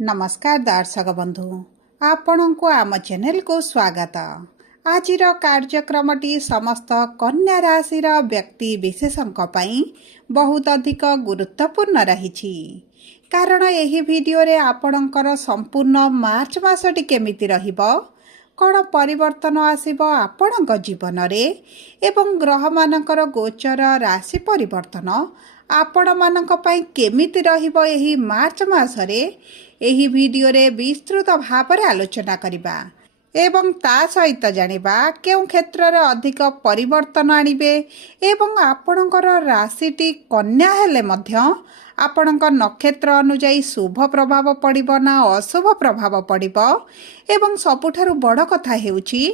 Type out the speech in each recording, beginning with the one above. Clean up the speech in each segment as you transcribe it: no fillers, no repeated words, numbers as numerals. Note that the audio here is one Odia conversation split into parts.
नमस्कार दर्शक बंधु आपण को आम चैनल को स्वागत। आज कार्यक्रमटी समस्त कन्या राशि व्यक्ति विशेषों बहुत अधिक गुरुत्वपूर्ण रही कारण यही वीडियो रे आपणकर संपूर्ण मार्च मासटी केमिति रहिबो कौन परिवर्तन आसिबो आपणक जीवन रे एवं ग्रह मानकर गोचर राशि परिवर्तन आपण मानक पई केमिति रहिबो एही मार्च मासरे एही वीडियो रे विस्तृत भाव रे आलोचना करिबा एवं ता सहित जानिबा केउ क्षेत्र रे अधिक परिवर्तन आनिबे एवं आपणकर राशिटी कन्या हेले मध्य आपणक नक्षत्र अनुଯାୟୀ शुभ प्रभाव पड़िबो ना अशुभ प्रभाव पड़िबो एवं सबुठारु बड़ कथा हेउची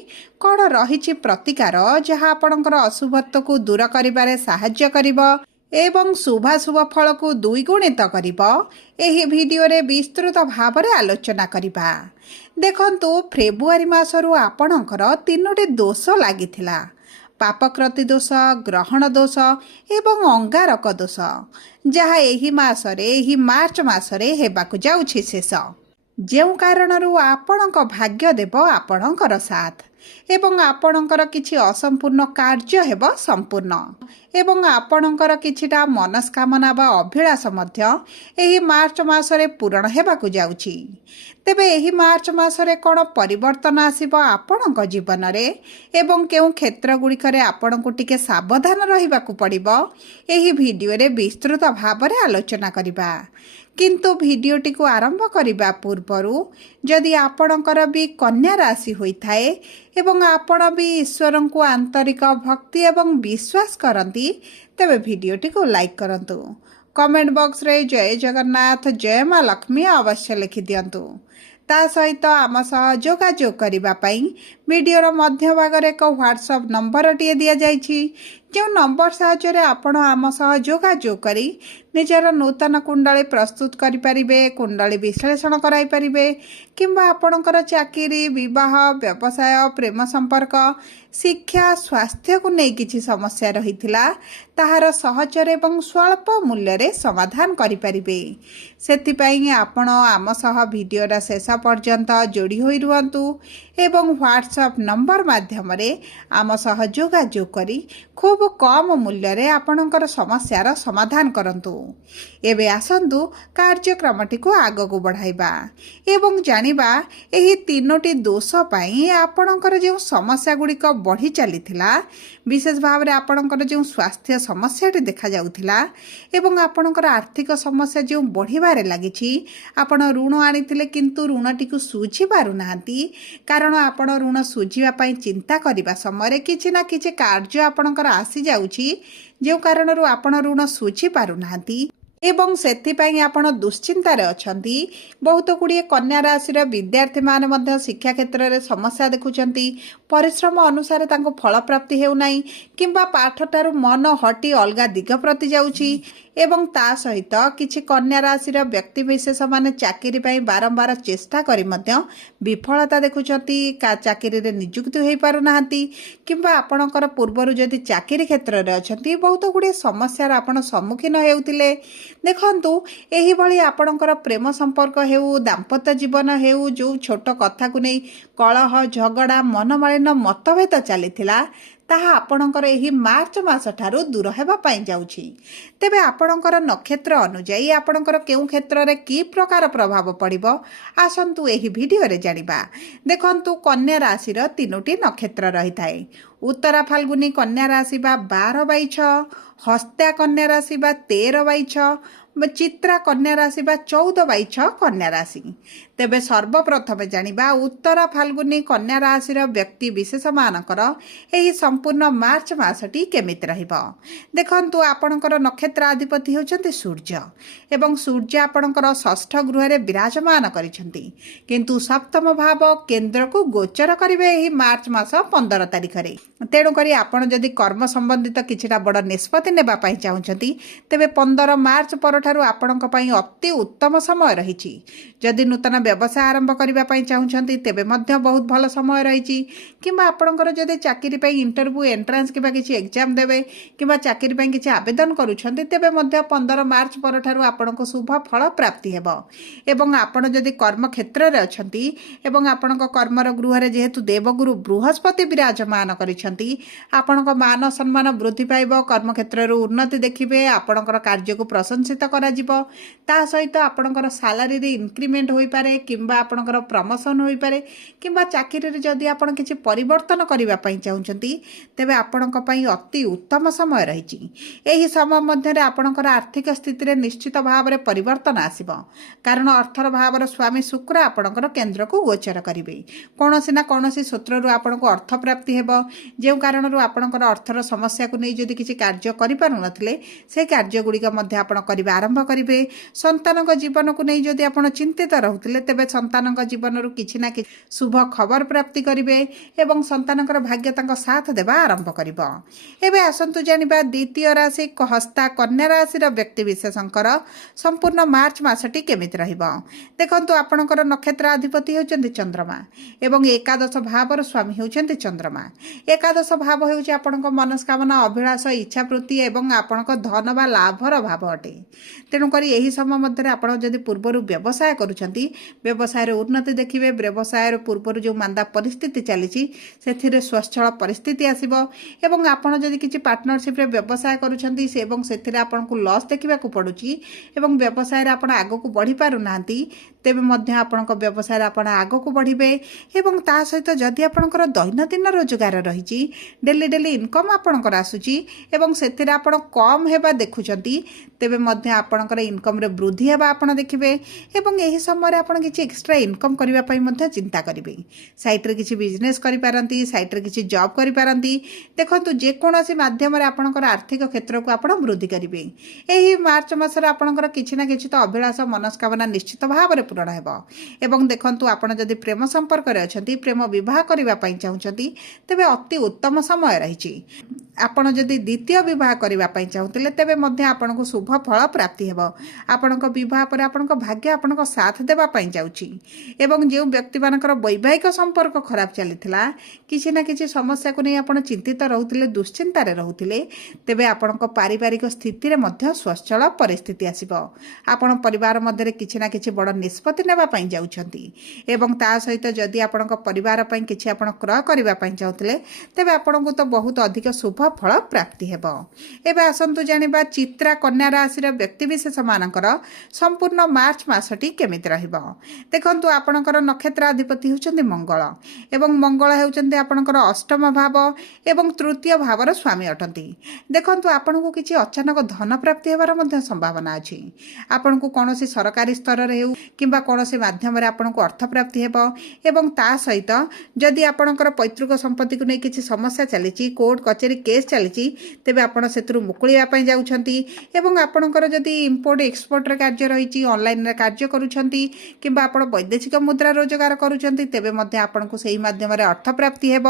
कोन रहिछि प्रतिकार जहा आपणकर अशुभत्व को दूर करिबारे सहाय्य करिबो एवं शुभाशुभ फल को द्विगुणित करिबो एही वीडियो रे विस्तृत भाव रे आलोचना करिबा। देखंतु फेब्रुआरी मासरु आपणकर तीनोटी दोष लागिथिला पापकृति दोष ग्रहण दोष एवं अंगारक दोष जहा एही मासरे एही मार्च मासरे हेबाकु जाउछि शेष जेउ कारणरू आपणक भाग्य देव आपणकर साथ एवं आपणकर किछि असंपूर्ण कार्य हेब संपूर्ण एवं आपणकर किछिटा मनस्कामना बा अभिलाष मध्य एही मार्च मासरे पूर्ण हेबाकु जाउछि। तेबे एही मार्च मासरे कोन परिवर्तन आसीबो आपणक जीवन रे एवं केउ क्षेत्र गुड़िकरे आपणकु टिके सावधान रहिबाकु पड़िबो एही वीडियो रे विस्तृत भाव रे आलोचना करिबा। किंतु वीडियोटी को आरंभ करिबा पूर्वरु जदि आपणकर भी कन्या राशि होइथाए एवं आपण भी ईश्वर को आंतरिक भक्ति एवं विश्वास करती तेबे वीडियोटी को लाइक करंतु कमेंट बॉक्स रे जय जगन्नाथ जय मां लक्ष्मी अवश्य लिखि दियंतु ता सहित आम सह जोगाजोग करिबा पई वीडियोर मध्य भाग रे एक व्हाट्सएप नंबर टिए दिया जाइछि जो नंबर साहाय्य आपण आम सह जोगाजोग करी निजर नूतन कुंडली प्रस्तुत करि परिबे कुंडली विश्लेषण कराई परिबे किंबा आपणकर चाकरी विवाह व्यवसाय प्रेम संपर्क शिक्षा स्वास्थ्य को नहीं किछि समस्या रहिथिला ताहार सहजरे एवं स्वल्प मूल्य रे समाधान करि परिबे सेथिपई आपण आम सह वीडियोर शेष पर्यंत जोड़ी होई रुहंतु एवं व्हाट्सएप नंबर माध्यम रे आम सह जोगाजोग करी खूब कम मूल्य रे आपणकर समस्यार समाधान करंतु। एबे आसंतु कार्यक्रमटी को आग को बढ़ाइबा एवं जानिबा एही तीनोटी दोष पाई आपणकर जो समस्या गुड़िक बढ़ी चलीथिला विशेष भाव रे आपणकर जो स्वास्थ्य समस्या देखा जाउथिला एवं आपणकर आर्थिक समस्या जो बढ़िबारे लागिछि आपण ऋण आनिथिले किंतु ऋणटी को सुझी पारु नाहंती कारण आपण ऋण सुझिबा पई चिंता करिबा समय किछि ना किछि कार्य आपणकर आसी जाउछि जो कारणरू आपण ऋण सुझी पारु नाहंती एवं सेथिपई आपण दुश्चिंतार अछंती बहुत गुड़िए कन्या राशि विद्यार्थी माने मध्य शिक्षा क्षेत्र में समस्या देखुचंती परिश्रम अनुसार तांको फल प्राप्ति हेउ नाही किंबा पाठ ठारू मन हटी अलगा दिग प्रति जाउछि एवं ता सहित किछि कन्या राशि व्यक्ति विशेष माने चाकरी पई बारंबार चेष्टा करी मध्य विफलता देखुचंती का चाकरी रे नियुक्ति होई पारु नाहंती किंबा आपणकर पूर्वरु जदि चाकरी क्षेत्र रे अछंती बहुत गुड़िए समस्यार आपण सम्मुखीन हेउतिले देखंतु एही भली आपणकर प्रेम संपर्क हेउ दाम्पत्य जीवन हेउ जो छोट कथा को नै कलह झगड़ा मनमालिन्य मतभेद चलीथिला ताहा आपणकर एही मार्च मास ठारू दूर हेबा पई जाउछि। तेबे आपणकर नक्षत्र अनुଯାୟୀ आपणकर केउ क्षेत्र रे की प्रकार प्रभाव पड़िबो आसंतु एही वीडियो रे जानिबा। देखंतु कन्या राशि रो तीनोटी नक्षत्र रहिथाय उत्तरा फाल्गुनी कन्या राशि बा 12/6 हस्ता कन्या राशि बा 13/6 चित्रा कन्या राशि बा 14/6 कन्या राशि। तेबे सर्वप्रथम जानिबा उत्तरा फाल्गुनी कन्या राशि व्यक्ति विशेष मानकर एही संपूर्ण मार्च मासटी केमिति रहिबो देखंतु आपणकर नक्षत्र अधिपति होचंती सूर्य एवं सूर्य आपणकर षष्ठ गृह रे विराजमान करिसंती किंतु सप्तम भाव केंद्र को गोचर करिवे एही मार्च मास 15 तारिख रे तेणु करी आपण जदि कर्म संबंधित किछिटा बड़ निष्पत्ति नेबा पई चाहुचंती तेबे 15 मार्च पर ସବୁଠାରୁ ଆପଣଙ୍କ ପାଇଁ ଅତି ଉତ୍ତମ ସମୟ ରହିଛି। ଯଦି ନୂତନ ବ୍ୟବସାୟ ଆରମ୍ଭ କରିବା ପାଇଁ ଚାହୁଁଛନ୍ତି ତେବେ ମଧ୍ୟ ବହୁତ ଭଲ ସମୟ ରହିଛି। କିମ୍ବା ଆପଣଙ୍କର ଯଦି ଚାକିରି ପାଇଁ ଇଣ୍ଟରଭ୍ୟୁ ଏଣ୍ଟ୍ରାନ୍ସ କିମ୍ବା କିଛି ଏକ୍ଜାମ୍ ଦେବେ କିମ୍ବା ଚାକିରି ପାଇଁ କିଛି ଆବେଦନ କରୁଛନ୍ତି ତେବେ ମଧ୍ୟ 15 ମାର୍ଚ୍ଚ ପରଠାରୁ ଆପଣଙ୍କୁ ଶୁଭ ଫଳ ପ୍ରାପ୍ତି ହେବ। ଏବଂ ଆପଣ ଯଦି କର୍ମକ୍ଷେତ୍ରରେ ଅଛନ୍ତି ଏବଂ ଆପଣଙ୍କ କର୍ମର ଗୃହରେ ଯେହେତୁ ଦେବଗୁରୁ ବୃହସ୍ପତି ବିରାଜମାନ କରିଛନ୍ତି, ଆପଣଙ୍କ ମାନ ସମ୍ମାନ ବୃଦ୍ଧି ପାଇବ, କର୍ମକ୍ଷେତ୍ରରୁ ଉନ୍ନତି ଦେଖିବେ, ଆପଣଙ୍କର କାର୍ଯ୍ୟକୁ ପ୍ରଶଂସିତ କରାଯିବ। ତା ସହିତ ଆପଣଙ୍କର ସାଲାରୀରେ ଇନକ୍ରିମେଣ୍ଟ ହୋଇପାରେ କିମ୍ବା ଆପଣଙ୍କର ପ୍ରମୋସନ୍ ହୋଇପାରେ କିମ୍ବା ଚାକିରିରେ ଯଦି ଆପଣ କିଛି ପରିବର୍ତ୍ତନ କରିବା ପାଇଁ ଚାହୁଁଛନ୍ତି ତେବେ ଆପଣଙ୍କ ପାଇଁ ଅତି ଉତ୍ତମ ସମୟ ରହିଛି। ଏହି ସମୟ ମଧ୍ୟରେ ଆପଣଙ୍କର ଆର୍ଥିକ ସ୍ଥିତିରେ ନିଶ୍ଚିତ ଭାବରେ ପରିବର୍ତ୍ତନ ଆସିବ, କାରଣ ଅର୍ଥର ଭାବର ସ୍ୱାମୀ ଶୁକ୍ର ଆପଣଙ୍କର କେନ୍ଦ୍ରକୁ ଗୋଚର କରିବେ। କୌଣସି ନା କୌଣସି ସୂତ୍ରରୁ ଆପଣଙ୍କୁ ଅର୍ଥ ପ୍ରାପ୍ତି ହେବ। ଯେଉଁ କାରଣରୁ ଆପଣଙ୍କର ଅର୍ଥର ସମସ୍ୟାକୁ ନେଇ ଯଦି କିଛି କାର୍ଯ୍ୟ କରିପାରୁନଥିଲେ ସେହି କାର୍ଯ୍ୟଗୁଡ଼ିକ ମଧ୍ୟ ଆପଣ କରିବା ଆରମ୍ଭ କରିବେ। ସନ୍ତାନଙ୍କ ଜୀବନକୁ ନେଇ ଯଦି ଆପଣ ଚିନ୍ତିତ ରହୁଥିଲେ ତେବେ ସନ୍ତାନଙ୍କ ଜୀବନରୁ କିଛି ନା କିଛି ଶୁଭ ଖବର ପ୍ରାପ୍ତି କରିବେ ଏବଂ ସନ୍ତାନଙ୍କର ଭାଗ୍ୟ ତାଙ୍କ ସାଥ ଦେବା ଆରମ୍ଭ କରିବ। ଏବେ ଆସନ୍ତୁ ଜାଣିବା ଦ୍ୱିତୀୟ ରାଶି ହସ୍ତା କନ୍ୟା ରାଶିର ବ୍ୟକ୍ତିବିଶେଷଙ୍କର ସମ୍ପୂର୍ଣ୍ଣ ମାର୍ଚ୍ଚ ମାସଟି କେମିତି ରହିବ। ଦେଖନ୍ତୁ, ଆପଣଙ୍କର ନକ୍ଷତ୍ର ଅଧିପତି ହେଉଛନ୍ତି ଚନ୍ଦ୍ରମା ଏବଂ ଏକାଦଶ ଭାବର ସ୍ୱାମୀ ହେଉଛନ୍ତି ଚନ୍ଦ୍ରମା। ଏକାଦଶ ଭାବ ହେଉଛି ଆପଣଙ୍କ ମନସ୍କାମନା, ଅଭିଳାଷ, ଇଚ୍ଛାବୃତ୍ତି ଏବଂ ଆପଣଙ୍କ ଧନ ବା ଲାଭର ଭାବ ଅଟେ। ତେଣୁକରି ଏହି ସମୟ ମଧ୍ୟରେ ଆପଣ ଯଦି ପୂର୍ବରୁ ବ୍ୟବସାୟ କରୁଛନ୍ତି ବ୍ୟବସାୟରେ ଉନ୍ନତି ଦେଖିବେ। ବ୍ୟବସାୟର ପୂର୍ବରୁ ଯେଉଁ ମାନ୍ଦା ପରିସ୍ଥିତି ଚାଲିଛି ସେଥିରେ ସ୍ୱଚ୍ଛଳ ପରିସ୍ଥିତି ଆସିବ ଏବଂ ଆପଣ ଯଦି କିଛି ପାର୍ଟନରସିପ୍ରେ ବ୍ୟବସାୟ କରୁଛନ୍ତି ଏବଂ ସେଥିରେ ଆପଣଙ୍କୁ ଲସ୍ ଦେଖିବାକୁ ପଡ଼ୁଛି ଏବଂ ବ୍ୟବସାୟରେ ଆପଣ ଆଗକୁ ବଢ଼ିପାରୁନାହାନ୍ତି ତେବେ ମଧ୍ୟ ଆପଣଙ୍କ ବ୍ୟବସାୟରେ ଆପଣ ଆଗକୁ ବଢ଼ିବେ। ଏବଂ ତା ସହିତ ଯଦି ଆପଣଙ୍କର ଦୈନନ୍ଦିନ ରୋଜଗାର ରହିଛି, ଡେଲି ଇନକମ୍ ଆପଣଙ୍କର ଆସୁଛି ଏବଂ ସେଥିରେ ଆପଣ କମ୍ ହେବା ଦେଖୁଛନ୍ତି ତେବେ ମଧ୍ୟ ଆପଣଙ୍କର ଇନକମ୍ରେ ବୃଦ୍ଧି ହେବା ଆପଣ ଦେଖିବେ। ଏବଂ ଏହି ସମୟରେ ଆପଣ କିଛି ଏକ୍ସଟ୍ରା ଇନକମ୍ କରିବା ପାଇଁ ମଧ୍ୟ ଚିନ୍ତା କରିବେ। ସାଇଟ୍ରେ କିଛି ବିଜନେସ୍ କରିପାରନ୍ତି, ସାଇଟ୍ରେ କିଛି ଜବ୍ କରିପାରନ୍ତି। ଦେଖନ୍ତୁ, ଯେକୌଣସି ମାଧ୍ୟମରେ ଆପଣଙ୍କର ଆର୍ଥିକ କ୍ଷେତ୍ରକୁ ଆପଣ ବୃଦ୍ଧି କରିବେ। ଏହି ମାର୍ଚ୍ଚ ମାସରେ ଆପଣଙ୍କର କିଛି ନା କିଛି ତ ଅଭିଳାଷ ମନସ୍କାମନା ନିଶ୍ଚିତ ଭାବରେ ପୂରଣ ହେବ। ଏବଂ ଦେଖନ୍ତୁ, ଆପଣ ଯଦି ପ୍ରେମ ସମ୍ପର୍କରେ ଅଛନ୍ତି, ପ୍ରେମ ବିବାହ କରିବା ପାଇଁ ଚାହୁଁଛନ୍ତି ତେବେ ଅତି ଉତ୍ତମ ସମୟ ରହିଛି। ଆପଣ ଯଦି ଦ୍ୱିତୀୟ ବିବାହ କରିବା ପାଇଁ ଚାହୁଁଥିଲେ ତେବେ ମଧ୍ୟ ଆପଣଙ୍କୁ ଶୁଭ ଫଳ ପ୍ରାପ୍ତି ହେବ। ଆପଣଙ୍କ ବିବାହ ପରେ ଆପଣଙ୍କ ଭାଗ୍ୟ ଆପଣଙ୍କ ସାଥ ଦେବା ପାଇଁ ଯାଉଛି। ଏବଂ ଯେଉଁ ବ୍ୟକ୍ତିମାନଙ୍କର ବୈବାହିକ ସମ୍ପର୍କ ଖରାପ ଚାଲିଥିଲା, କିଛି ନା କିଛି ସମସ୍ୟାକୁ ନେଇ ଆପଣ ଚିନ୍ତିତ ରହୁଥିଲେ, ଦୁଶ୍ଚିନ୍ତାରେ ରହୁଥିଲେ, ତେବେ ଆପଣଙ୍କ ପାରିବାରିକ ସ୍ଥିତିରେ ମଧ୍ୟ ସ୍ୱଚ୍ଛଳ ପରିସ୍ଥିତି ଆସିବ। ଆପଣ ପରିବାର ମଧ୍ୟରେ କିଛି ନା କିଛି ବଡ଼ ନିଷ୍ପତ୍ତି ନେବା ପାଇଁ ଯାଉଛନ୍ତି ଏବଂ ତା ସହିତ ଯଦି ଆପଣଙ୍କ ପରିବାର ପାଇଁ କିଛି ଆପଣ କ୍ରୟ କରିବା ପାଇଁ ଚାହୁଁଥିଲେ ତେବେ ଆପଣଙ୍କୁ ତ ବହୁତ ଅଧିକ ଶୁଭ ଫଳ ପ୍ରାପ୍ତି ହେବ। ଏବେ ଆସନ୍ତୁ ଜାଣିବା ଚିତ୍ରା କନ୍ୟା ରାଶିର ବ୍ୟକ୍ତିବିଶେଷମାନଙ୍କର ସମ୍ପୂର୍ଣ୍ଣ ମାର୍ଚ୍ଚ ମାସଟି କେମିତି ରହିବ। ଦେଖନ୍ତୁ, ଆପଣଙ୍କର ନକ୍ଷତ୍ରାଧିପତି ହେଉଛନ୍ତି ମଙ୍ଗଳ ଏବଂ ମଙ୍ଗଳ ହେଉଛନ୍ତି ଆପଣଙ୍କର ଅଷ୍ଟମ ଭାବ ଏବଂ ତୃତୀୟ ଭାବର ସ୍ୱାମୀ ଅଟନ୍ତି। ଦେଖନ୍ତୁ, ଆପଣଙ୍କୁ କିଛି ଅଚାନକ ଧନ ପ୍ରାପ୍ତି ହେବାର ମଧ୍ୟ ସମ୍ଭାବନା ଅଛି। ଆପଣଙ୍କୁ କୌଣସି ସରକାରୀ ସ୍ତରରେ ହେଉ କିମ୍ବା କୌଣସି ମାଧ୍ୟମରେ ଆପଣଙ୍କୁ ଅର୍ଥ ପ୍ରାପ୍ତି ହେବ ଏବଂ ତା ସହିତ ଯଦି ଆପଣଙ୍କର ପୈତୃକ ସମ୍ପତ୍ତିକୁ ନେଇ କିଛି ସମସ୍ୟା ଚାଲିଛି, କୋର୍ଟ କଚେରୀ କେସ୍ ଚାଲିଛି, ତେବେ ଆପଣ ସେଥିରୁ ମୁକୁଳିବା ପାଇଁ ଯାଉଛନ୍ତି। ଏବଂ ଆପଣଙ୍କର ଯଦି ଇମ୍ପୋର୍ଟ ଏକ୍ସପୋର୍ଟରେ କାର୍ଯ୍ୟ ରହିଛି, ଅନଲାଇନରେ କାର୍ଯ୍ୟ କରୁଛନ୍ତି କିମ୍ବା ଆପଣ ବୈଦେଶିକ ମୁଦ୍ରା ରୋଜଗାର କରୁଛନ୍ତି ତେବେ ମଧ୍ୟ ଆପଣଙ୍କୁ ସେହି ମାଧ୍ୟମରେ ଅର୍ଥ ପ୍ରାପ୍ତି ହେବ।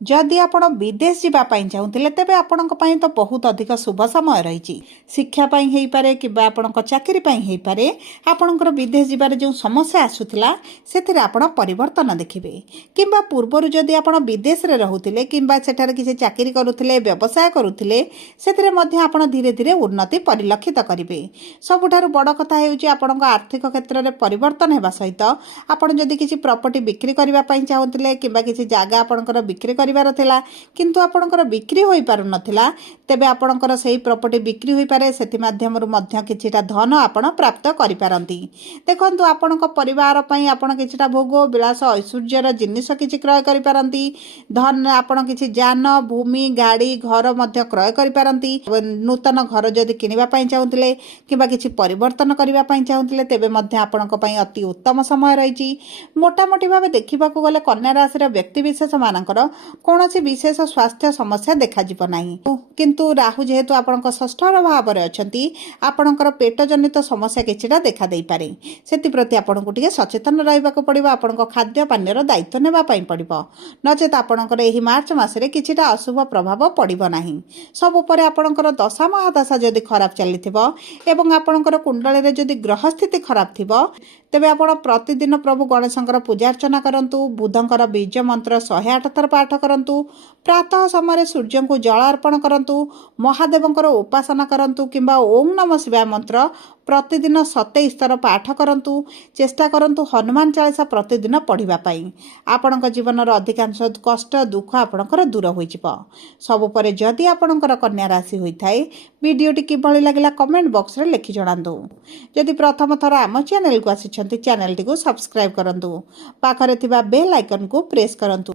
ଯଦି ଆପଣ ବିଦେଶ ଯିବା ପାଇଁ ଚାହୁଁଥିଲେ ତେବେ ଆପଣଙ୍କ ପାଇଁ ତ ବହୁତ ଅଧିକ ଶୁଭ ସମୟ ରହିଛି। ଶିକ୍ଷା ପାଇଁ ହେଇପାରେ କିମ୍ବା ଆପଣଙ୍କ ଚାକିରି ପାଇଁ ହେଇପାରେ। ଆପଣଙ୍କର ବିଦେଶ ଯିବାରେ ଯେଉଁ ସମସ୍ୟା ଆସୁଥିଲା ସେଥିରେ ଆପଣ ପରିବର୍ତ୍ତନ ଦେଖିବେ। କିମ୍ବା ପୂର୍ବରୁ ଯଦି ଆପଣ ବିଦେଶରେ ରହୁଥିଲେ କିମ୍ବା ସେଠାରେ କିଛି ଚାକିରି କରୁଥିଲେ, ବ୍ୟବସାୟ କରୁଥିଲେ, ସେଥିରେ ମଧ୍ୟ ଆପଣ ଧୀରେ ଧୀରେ ଉନ୍ନତି ପରିଲକ୍ଷିତ କରିବେ। ସବୁଠାରୁ ବଡ଼ କଥା ହେଉଛି ଆପଣଙ୍କ ଆର୍ଥିକ କ୍ଷେତ୍ରରେ ପରିବର୍ତ୍ତନ ହେବା ସହିତ ଆପଣ ଯଦି କିଛି ପ୍ରପର୍ଟି ବିକ୍ରି କରିବା ପାଇଁ ଚାହୁଁଥିଲେ କିମ୍ବା କିଛି ଜାଗା ଆପଣଙ୍କର ବିକ୍ରି କରିବାର ଥିଲା କିନ୍ତୁ ଆପଣଙ୍କର ବିକ୍ରି ହୋଇପାରୁନଥିଲା ତେବେ ଆପଣଙ୍କର ସେହି ପ୍ରପର୍ଟି ବିକ୍ରି ହୋଇପାରେ। ସେଥି ମାଧ୍ୟମରୁ ମଧ୍ୟ କିଛିଟା ଧନ ଆପଣ ପ୍ରାପ୍ତ କରିପାରନ୍ତି। ଦେଖନ୍ତୁ, ଆପଣଙ୍କ ପରିବାର ପାଇଁ ଆପଣ କିଛିଟା ଭୋଗ ବିଳାସ ଐଶ୍ୱର୍ଯ୍ୟର ଜିନିଷ କିଛି କ୍ରୟ କରିପାରନ୍ତି। ଧନ ଆପଣ କିଛି ଯାନ, ଭୂମି, ଗାଡ଼ି, ଘର ମଧ୍ୟ କ୍ରୟ କରିପାରନ୍ତି। ନୂତନ ଘର ଯଦି କିଣିବା ପାଇଁ ଚାହୁଁଥିଲେ କିମ୍ବା କିଛି ପରିବର୍ତ୍ତନ କରିବା ପାଇଁ ଚାହୁଁଥିଲେ ତେବେ ମଧ୍ୟ ଆପଣଙ୍କ ପାଇଁ ଅତି ଉତ୍ତମ ସମୟ ରହିଛି। ମୋଟାମୋଟି ଭାବେ ଦେଖିବାକୁ ଗଲେ କନ୍ୟା ରାଶିର ବ୍ୟକ୍ତିବିଶେଷମାନଙ୍କର କୌଣସି ବିଶେଷ ସ୍ୱାସ୍ଥ୍ୟ ସମସ୍ୟା ଦେଖାଯିବ ନାହିଁ। କିନ୍ତୁ ରାହୁ ଯେହେତୁ ଆପଣଙ୍କ ଷଷ୍ଠର ଭାବରେ ଅଛନ୍ତି, ଆପଣଙ୍କର ପେଟ ଜନିତ ସମସ୍ୟା କିଛିଟା ଦେଖାଦେଇପାରେ। ସେଥିପ୍ରତି ଆପଣଙ୍କୁ ଟିକେ ସଚେତନ ରହିବାକୁ ପଡ଼ିବ। ଆପଣଙ୍କ ଖାଦ୍ୟ ପାନୀୟର ଦାୟିତ୍ୱ ନେବା ପାଇଁ ପଡ଼ିବ, ନଚେତ ଆପଣଙ୍କର ଏହି ମାର୍ଚ୍ଚ ମାସରେ କିଛିଟା ଅଶୁଭ ପ୍ରଭାବ ପଡ଼ିବ ନାହିଁ। ସବୁ ପରେ ଆପଣଙ୍କର ଦଶା ମହାଦଶା ଯଦି ଖରାପ ଚାଲିଥିବ ଏବଂ ଆପଣଙ୍କର କୁଣ୍ଡଳୀରେ ଯଦି ଗ୍ରହ ସ୍ଥିତି ଖରାପ ଥିବ, ତେବେ ଆପଣ ପ୍ରତିଦିନ ପ୍ରଭୁ ଗଣେଶଙ୍କର ପୂଜାର୍ଚ୍ଚନା କରନ୍ତୁ। ବୁଧଙ୍କର ବୀଜ ମନ୍ତ୍ର 108 ଥର ପାଠ କରନ୍ତୁ। ପ୍ରାତଃ ସମୟରେ ସୂର୍ଯ୍ୟଙ୍କୁ ଜଳ ଅର୍ପଣ କରନ୍ତୁ। ମହାଦେବଙ୍କର ଉପାସନା କରନ୍ତୁ କିମ୍ବା ଓମ୍ ନମଃ ଶିବାୟ ମନ୍ତ୍ର ପ୍ରତିଦିନ 27 ଥର ପାଠ କରନ୍ତୁ। ଚେଷ୍ଟା କରନ୍ତୁ ହନୁମାନ ଚାଳିଶା ପ୍ରତିଦିନ ପଢ଼ିବା ପାଇଁ। ଆପଣଙ୍କ ଜୀବନର ଅଧିକାଂଶ କଷ୍ଟ ଦୁଃଖ ଆପଣଙ୍କର ଦୂର ହୋଇଯିବ। ସବୁ ପରେ ଯଦି ଆପଣଙ୍କର କନ୍ୟା ରାଶି ହୋଇଥାଏ, ଭିଡ଼ିଓଟି କିଭଳି ଲାଗିଲା କମେଣ୍ଟ ବକ୍ସରେ ଲେଖି ଜଣାନ୍ତୁ। ଯଦି ପ୍ରଥମ ଥର ଆମ ଚ୍ୟାନେଲକୁ ଆସିଛନ୍ତି, ଚ୍ୟାନେଲଟିକୁ ସବସ୍କ୍ରାଇବ୍ କରନ୍ତୁ। ପାଖରେ ଥିବା ବେଲ୍ ଆଇକନକୁ ପ୍ରେସ୍ କରନ୍ତୁ।